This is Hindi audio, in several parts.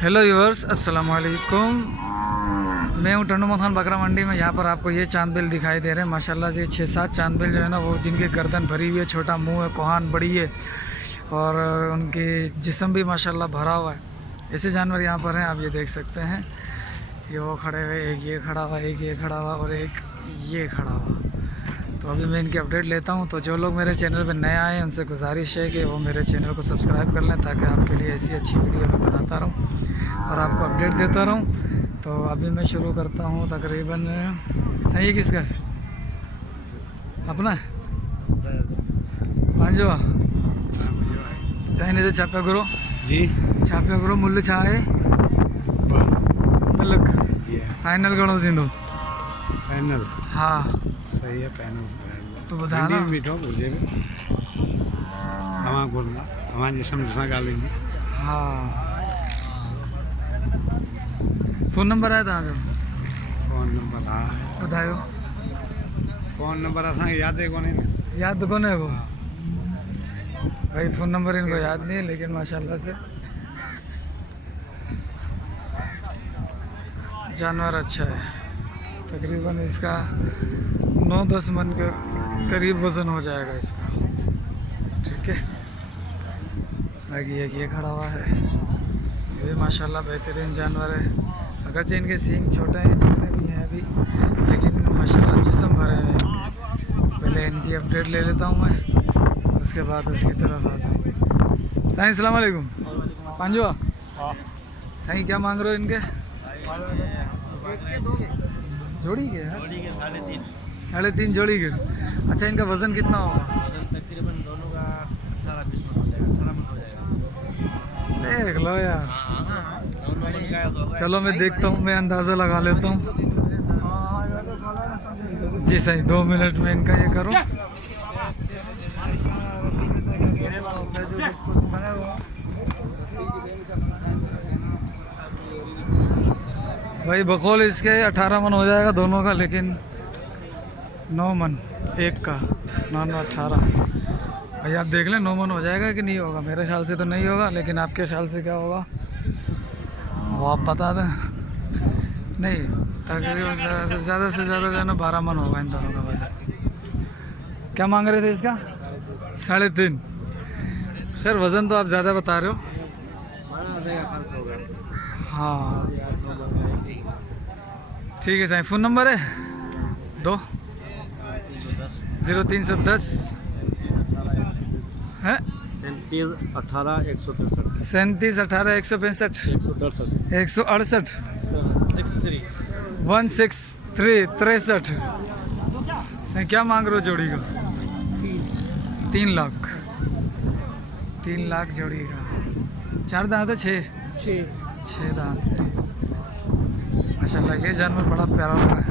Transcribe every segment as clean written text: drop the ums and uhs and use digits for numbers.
हेलो व्यूअर्स, अस्सलाम वालेकुम। मैं हूं टंडू मथान बकरा मंडी में। यहाँ पर आपको ये चांद बिल दिखाई दे रहे हैं। माशाल्लाह से 6-7 चांद बिल जो है ना, वो जिनकी गर्दन भरी हुई है, छोटा मुंह है, कोहान बड़ी है और उनकी जिस्म भी माशाल्लाह भरा हुआ है। ऐसे जानवर यहाँ पर हैं, आप ये देख सकते हैं। ये वो खड़े हुए, एक ये खड़ा हुआ, एक ये खड़ा हुआ और एक ये खड़ा हुआ। तो अभी मैं इनकी अपडेट लेता हूँ। तो जो लोग मेरे चैनल पर नए आए हैं उनसे गुजारिश है कि वो मेरे चैनल को सब्सक्राइब कर लें, ताकि आपके लिए ऐसी अच्छी वीडियो मैं बनाता रहूँ और आपको अपडेट देता रहूँ। तो अभी मैं शुरू करता हूँ। तकरीबन सही किसका है? अपना पांचवा चाहे छाप्या करो जी, छाप्या करो। मुल्य छा है पलक फाइनल घणो थींदो? पैनल हाँ सही है। पैनल तो ॿुधायो न। बीठो घुर्जे में हवा घुरंदा हवा जिसम सां ॻाल्हाईंदी। हाँ, फ़ोन नंबर आहे तव्हांजो? फ़ोन नंबर हा ॿुधायो। फ़ोन नंबर असांखे यादि ई कोन्हे न। याद तो कौन है वो भाई? फ़ोन नंबर इनको याद नहीं है, लेकिन माशाल्लाह से जानवर अच्छा है। तकरीबन इसका 9-10 मन के करीब वज़न हो जाएगा इसका। ठीक है। बाकी एक ये खड़ा हुआ है, ये भी माशाल्लाह बेहतरीन जानवर है। अगरचे इनके सींग छोटे हैं जितने भी हैं अभी, लेकिन माशाल्लाह जिस्म भरे हुए हैं। पहले इनकी अपडेट ले लेता हूँ मैं, उसके बाद उसकी तरफ आता हूँ। साईं अस्सलाम वालेकुम। पांचवा साईं, क्या मांग रहे हो इनके? जोड़ी के है? 3.5 जोड़ी के। अच्छा, इनका वज़न कितना होगा? तकरीबन दोनों का 18-20 मन हो जाएगा, 18 मन हो जाएगा। देख लो यार। दोनों मन का होगा। चलो मैं देखता हूँ, मैं अंदाज़ा लगा लेता हूँ। जी सही, 2 मिनट में इनका ये करूँ। भाई बकौल इसके 18 मन हो जाएगा दोनों का, लेकिन 9 मन एक का, 9-18। भाई आप देख लें 9 मन हो जाएगा कि नहीं होगा। मेरे ख्याल से तो नहीं होगा, लेकिन आपके ख्याल से क्या होगा वो आप बता दें। नहीं, तकरीबन ज़्यादा से ज़्यादा जो है ना 12 मन होगा इन दोनों का वजन। क्या मांग रहे थे इसका? 3.5। खैर वज़न तो आप ज़्यादा बता रहे हो। हाँ ठीक है साईं। फ़ोन नंबर है 2 0310 है 37 18 165 168 163 सही। क्या मांग रहे हो जोड़ी का? 3 लाख। 3 लाख जोड़ी का। 4 दांत है? 6 दांत। माशाल्लाह ये जानवर बड़ा प्यारा लगा है।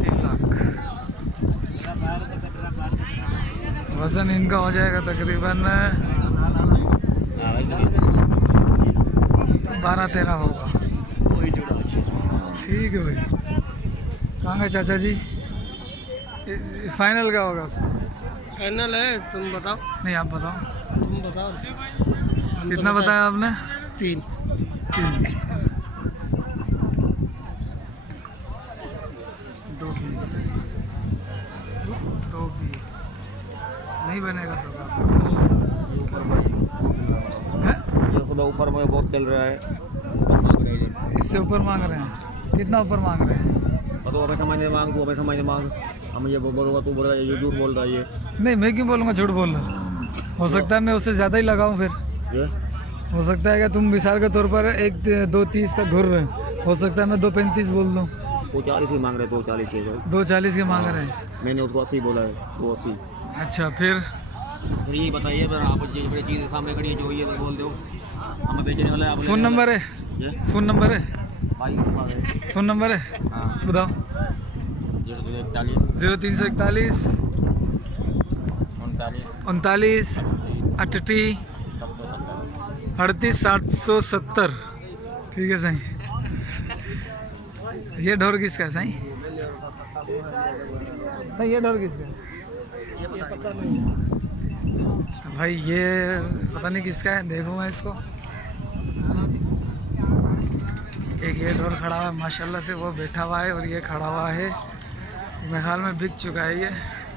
3 लाख वज़न इनका हो जाएगा तकरीबन 12-13 होगा। ठीक है भाई। कहाँ गए चाचा जी? फाइनल क्या होगा उसका? फाइनल है, तुम बताओ। नहीं आप बताओ। तुम बताओ कितना बताया आपने? 3। 2 20 नहीं बनेगा सब। ये खुदा ऊपर में बहुत चल रहा है। इससे ऊपर मांग रहे हैं? कितना ऊपर मांग रहे हैं? तो अबे समझ मांग, तू अबे समझ मांग। हम ये बोलूँगा, तू बोल रहा है ये झूठ बोल रहा है। ये नहीं, मैं क्यों बोलूँगा झूठ बोल रहा? हो सकता है मैं उससे ज़्यादा ही लगाऊँ। फिर ये हो सकता है कि तुम मिसाल के तौर पर 1-2-30 का घुर रहे हो, हो सकता है मैं 2.35 बोल दूँ। 240 ही मांग रहे, 240 के 2.40 के मांग रहे हैं। मैंने उसको 80 बोला है, 280। अच्छा फिर ये बताइए, फिर आप जो बड़ी चीज़ सामने खड़ी है, जो ये बोल दो। हम बेचने वाले आप। फ़ोन नंबर है? फ़ोन नंबर है? भाई फ़ोन नंबर है? हाँ, बताओ। 0341 0341 39 38 38 770। ठीक है साईं। ये ढोर किसका है साईं? साईं ये ढोर किसका है? ये पता नहीं। भाई ये पता नहीं किसका है, देखूंगा इसको। एक ये ढोर खड़ा हुआ है माशाल्लाह से, वो बैठा हुआ है, और ये खड़ा हुआ है। मेरे ख्याल में बिक चुका है ये।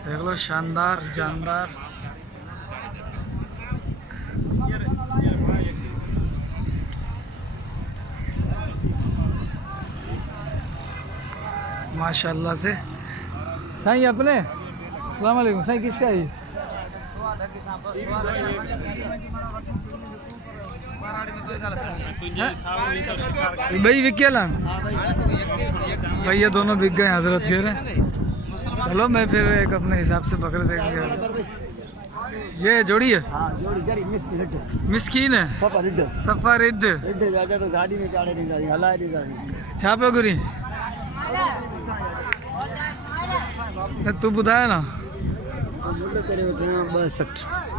देख लो, शानदार जानदार। माशाल्लाह से। साईं अपने अस्सलाम वालेकुम। साईं किसका है ये? भाई बिक गया लान भाई, ये दोनों बिक गए हजरत के रहे। चलो मैं फिर एक अपने हिसाब से बकरे देख लिया। ये जोड़ी है, मिस्कीन है, सफा रेड छापे गुरी। तू ॿुधाए न,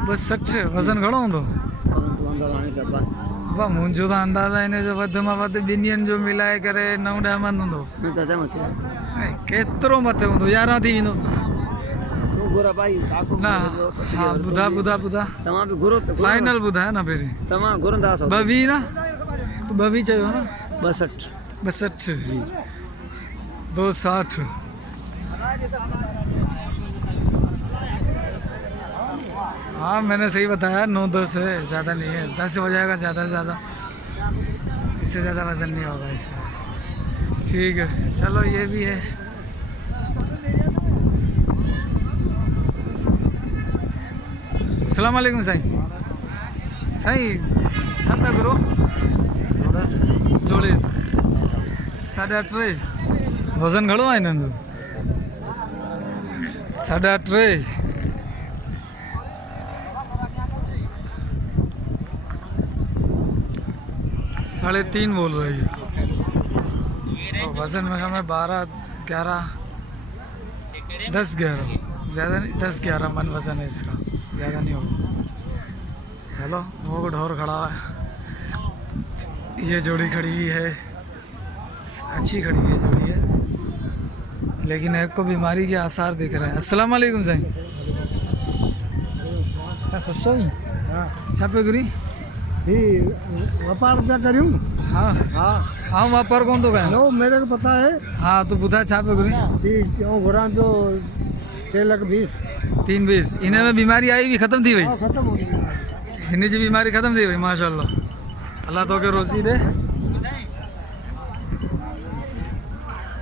बस 60 वज़न घणो हूंदो? वाह, मुंहिंजो त अंदाज़ा हिन जो वधि मां वधि ॿिन्हिनि जो मिलाए करे 9-10 मन हूंदो। केतिरो मथे हूंदो? 11 थी वेंदो न? हा ॿुधा ॿुधा ॿुधा, फाइनल ॿुधाए न पहिरीं। 22 न? तूं 22 चयो न? 62 260। हाँ मैंने सही बताया, 9-10 है, ज़्यादा नहीं है। 10 हो जाएगा ज़्यादा से ज़्यादा, इससे ज़्यादा वज़न नहीं होगा इसमें। ठीक है चलो, ये भी है। अस्सलाम वालेकुम साईं। साईं छा पिया करो? जोड़े 8.5 वज़न घणो आहे हिननि जो? 8.5। साढ़े 3 बोल रही है। और वज़न में हमें 12-11 10-11, ज़्यादा नहीं, 10-11 मन वज़न है इसका, ज़्यादा नहीं होगा। चलो वो ढोर खड़ा है, ये जोड़ी खड़ी हुई है, अच्छी खड़ी हुई है जोड़ी है, लेकिन एक को बीमारी के आसार दिख रहे हैं। अस्सलाम वालेकुम साईं। छापे गुरी व्यापार क्या करूँ? हाँ हाँ हाँ, व्यापार कौन तो कहें? मेरे को पता है। हाँ तो बुधा छापे गुरी घोड़ा जो 3,20,000 3-20। इन्हें में बीमारी आई भी खत्म थी भाई? खत्म हो गई। इन्हें जी बीमारी खत्म थी भाई, माशाल्लाह। अल्लाह तो के रोजी दे।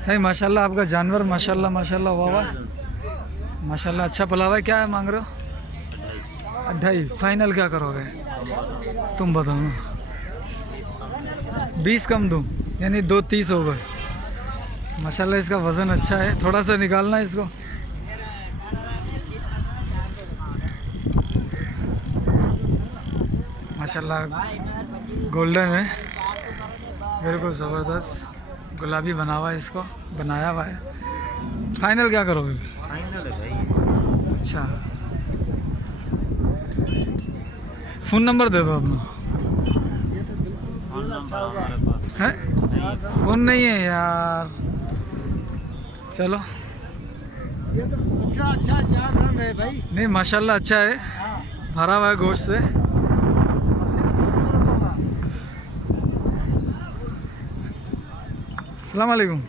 सही माशाल्लाह, आपका जानवर माशाल्लाह माशाल्लाह वाह वाह माशाल्लाह, अच्छा पला हुआ है। क्या है मांग रहे हो? 2.5 फाइनल क्या करोगे? तुम बताओ ना। 20 कम दूँ, यानी 2.30 हो गए। माशाल्लाह इसका वज़न अच्छा है, थोड़ा सा निकालना है इसको। माशाल्लाह गोल्डन है, बिल्कुल ज़बरदस्त गुलाबी बना हुआ है, इसको बनाया हुआ है। फाइनल क्या करोगे? अच्छा, फ़ोन नंबर दे दो अपना। है फ़ोन नहीं है यार। चलो अच्छा है भाई। नहीं माशाल्लाह अच्छा है, भरा हुआ है गोश्त से। अस्सलाम वालेकुम।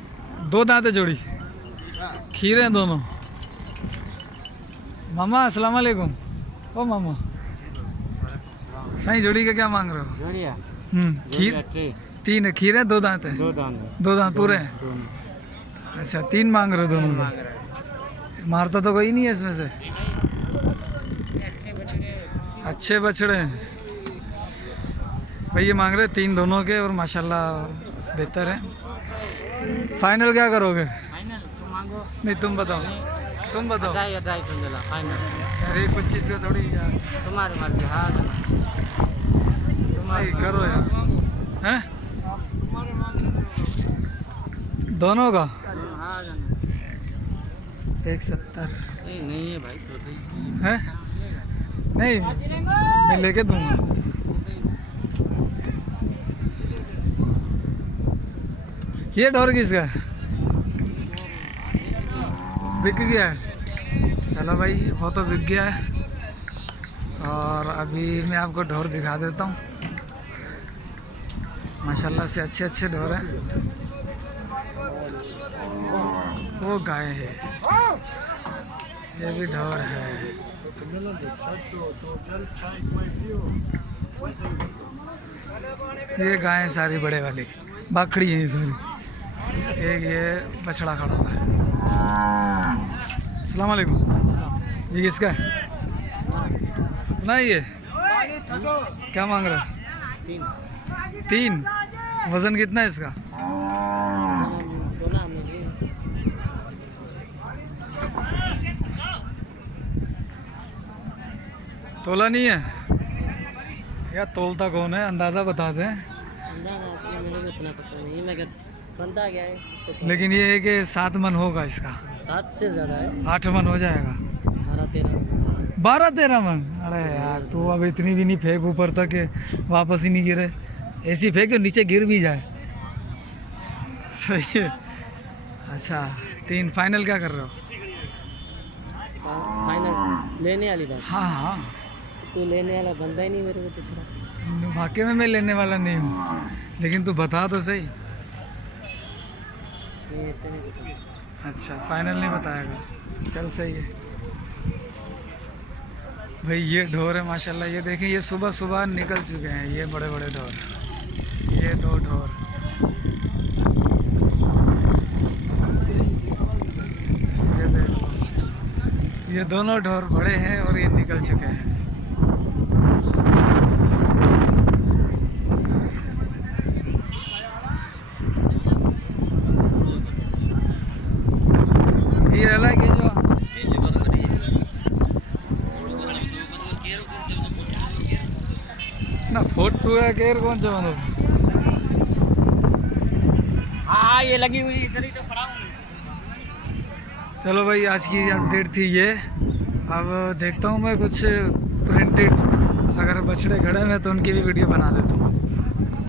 2 दांत है जोड़ी, खीरे हैं दोनों। मामा अस्सलाम वालेकुम। ओ मामा, साईं जोड़ी का क्या मांग रहे हो? खीर 3 है, खीर है, 2 दांत है? 2 दांत पूरे हैं। अच्छा 3 मांग रहे हो दोनों का? मारता तो कोई नहीं है इसमें से। अच्छे बछड़े हैं भाई, ये मांग रहे 3 दोनों के, और माशाल्लाह बेहतर है। फाइनल क्या करोगे? नहीं तुम बताओ, तुम बताओ। यार 1.25 का थोड़ी यार, तुम्हारी मर्जी। हाँ नहीं करो यार। हैं दोनों का? 1.70 नहीं है भाई, है? नहीं मैं लेके दूंगा। ये ढोर किसका है? बिक गया है? चलो भाई वो तो बिक गया है। और अभी मैं आपको ढोर दिखा देता हूँ। माशाल्लाह से अच्छे अच्छे ढोर हैं। वो गाय है, ये भी ढोर है। ये गाय सारी बड़े वाली बाखड़ी है सारी। एक ये बछड़ा खड़ा हुआ है। अस्सलाम वालेकुम। ये किसका है? ना ये क्या मांग रहा है? 3। वजन कितना है इसका? तोला नहीं है या तोलता कौन है? अंदाज़ा बता दें। मैंने भी उतना पता नहीं, मैं बनता गया है। लेकिन ये है कि 7 मन होगा इसका। 7 से ज़्यादा है। 8 मन हो जाएगा। 12-13 मन। अरे यार तू अब इतनी भी नहीं फेंक ऊपर तक के वापस ही नहीं गिरे। ऐसी फेंक जो नीचे गिर भी जाए। सही है। अच्छा 3 फाइनल क्या कर रहे हो? फाइनल लेने वाली बात। हाँ हाँ, तू लेने वाला बंदा ही नहीं मेरे को तो थोड़ा। वाकई में मैं लेने वाला नहीं हूँ, लेकिन तू बता तो सही। नहीं ऐसे नहीं पता। अच्छा फाइनल नहीं बताएगा, चल सही है भाई। ये ढोर है माशाल्लाह। ये देखें, ये सुबह सुबह निकल चुके हैं ये बड़े बड़े ढोर। ये 2 ढोर, ये देखो, ये दोनों ढोर बड़े हैं और ये निकल चुके हैं। ये अलग है जो ना फोटो है केर कौन सा मतलब। हाँ ये लगी हुई इधर ही तो पड़ा हूँ। चलो भाई, आज की अपडेट थी ये। अब देखता हूँ मैं कुछ प्रिंटेड अगर बछड़े खड़े हैं तो उनकी भी वीडियो बना देता हूँ।